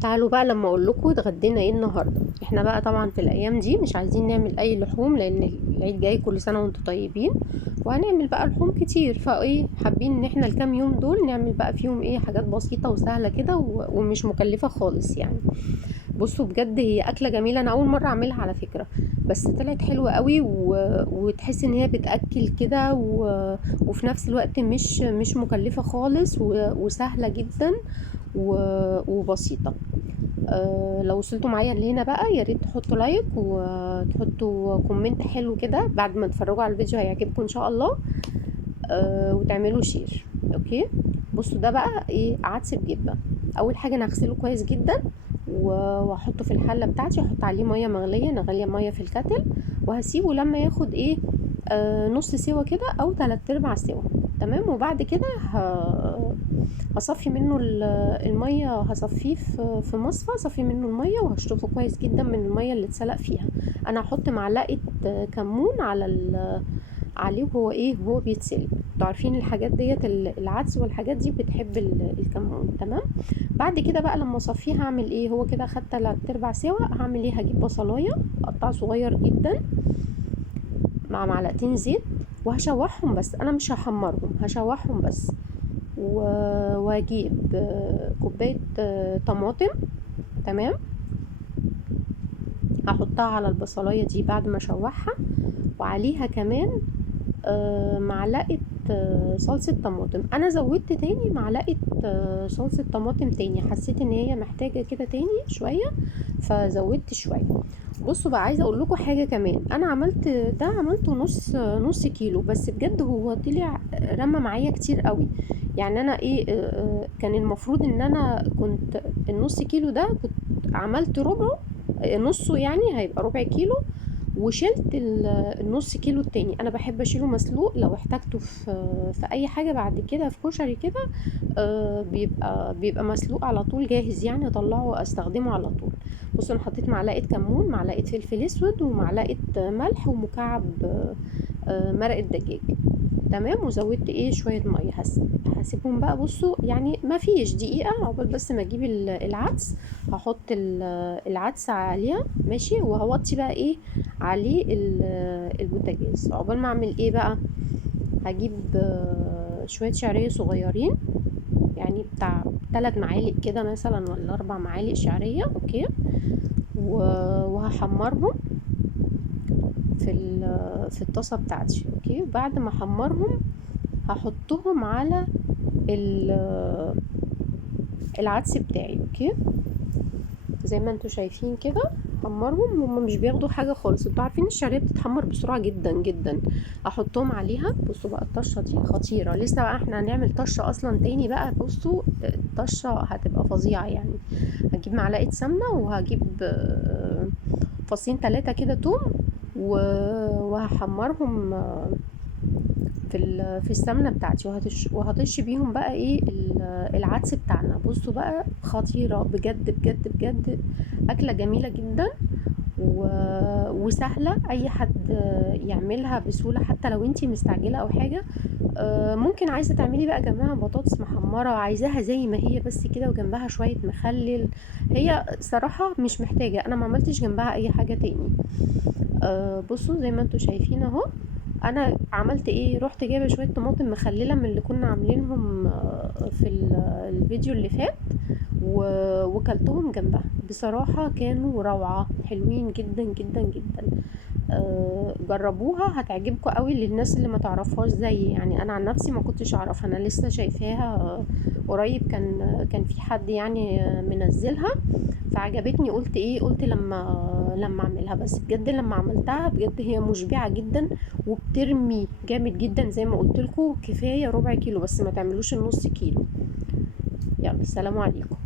تعالوا بقى لما اقول لكم اتغدينا ايه النهارده. احنا بقى طبعا في الايام دي مش عايزين نعمل اي لحوم لان العيد جاي، كل سنه وانتم طيبين. وهنعمل بقى لحوم كتير، فايه حابين ان احنا الكام يوم دول نعمل بقى فيهم ايه حاجات بسيطه وسهله كده ومش مكلفه خالص يعني. بصوا بجد هي اكله جميله، انا اول مره اعملها على فكره، بس طلعت حلوه قوي وتحس ان هي بتاكل كده وفي نفس الوقت مش مكلفه خالص وسهله جدا وبسيطه. لو وصلتوا معايا لهنا بقى يا ريت تحطوا لايك وتحطوا كومنت حلو كده بعد ما تتفرجوا على الفيديو، هيعجبكم ان شاء الله. وتعملوا شير. اوكي. بصوا ده بقى ايه عدس بجبه. اول حاجه انا هغسله كويس جدا واحطه في الحله بتاعتي، واحط عليه ميه مغليه، نغلي ميه في الكتل، وهسيبه لما ياخد ايه نص سوا كده او 3/4 سوا. تمام. وبعد كده هصفي منه الميه، هصفيه في مصفى، صفي منه الميه وهشطفه كويس جدا من الميه اللي اتسلق فيها. انا هحط معلقه كمون عليه وهو ايه وهو بيتسلق. انتوا عارفين الحاجات ديت العدس والحاجات دي بتحب الكمون. تمام. بعد كده بقى لما اصفيه هعمل ايه، هو كده خدت 3/4 سوا، هعمل ايه، هجيب بصلايه اقطعها صغير جدا مع معلقتين زيت وهشوحهم، بس انا مش هحمرهم، هشوحهم بس. واجيب كوبايه طماطم. تمام. هحطها على البصلايه دي بعد ما اشوحها، وعليها كمان معلقه صلصه طماطم. انا زودت تاني معلقه صلصه طماطم تاني، حسيت ان هي محتاجه كده تاني شويه فزودت شويه. بصوا بقى عايزه اقول لكم حاجه كمان، انا عملته نص كيلو، بس بجد هو طلع رمى معايا كتير قوي. يعني انا ايه كان المفروض ان انا كنت النص كيلو ده كنت عملت ربعه، نصه يعني هيبقى ربع كيلو، وشلت النص كيلو التاني. انا بحب اشيله مسلوق لو احتاجته في اي حاجه بعد كده، في كشري كده بيبقى مسلوق على طول جاهز، يعني اطلعه استخدمه على طول. بصوا انا حطيت معلقه كمون، معلقه فلفل اسود، ومعلقه ملح، ومكعب مرقه دجاج. تمام. وزودت ايه شويه ميه، هسيبهم بقى. بصوا يعني ما فيش دقيقه عقبال بس ما اجيب العدس. هحط العدس عليها ماشي، وهوطي بقى ايه عليه البوتاجاز عقبال ما اعمل ايه بقى. هجيب شويه شعريه صغيرين، يعني بتاع 3 معالق كده مثلا ولا 4 معالق شعريه. اوكي. وهحمرهم في الطاسه بتاعتي. اوكي. بعد ما احمرهم هحطهم على العدس بتاعي. اوكي. زي ما انتوا شايفين كده حمرهم، هما مش بياخدوا حاجه خالص، انتوا عارفين الشعريه بتتحمر بسرعه جدا جدا. احطهم عليها. بصوا بقى الطشه دي خطيره، لسه بقى احنا هنعمل طشه اصلا تاني بقى. بصوا الطشه هتبقى فظيعه يعني. هجيب معلقه سمنه، وهجيب فصين 3 كده توم، وهحمرهم في السمنه بتاعتي، وهطش بيهم بقى ايه العدس بتاعنا. بصوا بقى خطيره بجد بجد بجد، اكله جميله جدا وسهله، اي حد يعملها بسهوله حتى لو انتي مستعجله او حاجه. ممكن عايزه تعملي بقى جنبها بطاطس محمره، عايزاها زي ما هي بس كده وجنبها شويه مخلل. هي صراحه مش محتاجه، انا ما عملتش جنبها اي حاجه تاني. بصوا زي ما انتوا شايفين اهو، انا عملت ايه، رحت جايبه شويه طماطم مخلله من اللي كنا عاملينهم في الفيديو اللي فات، وكلتهم جنبها. بصراحه كانوا روعه، حلوين جدا جدا جدا. جربوها هتعجبكم قوي، للناس اللي ما تعرفهاش زي يعني انا عن نفسي ما كنتش اعرفها، انا لسه شايفاها قريب، كان في حد يعني منزلها فعجبتني، قلت ايه، قلت لما اعملها. بس بجد لما عملتها بجد هي مشبعة جدا وبترمي جامد جدا، زي ما قلت لكم كفاية ربع كيلو بس ما تعملوش النص كيلو. يلا السلام عليكم.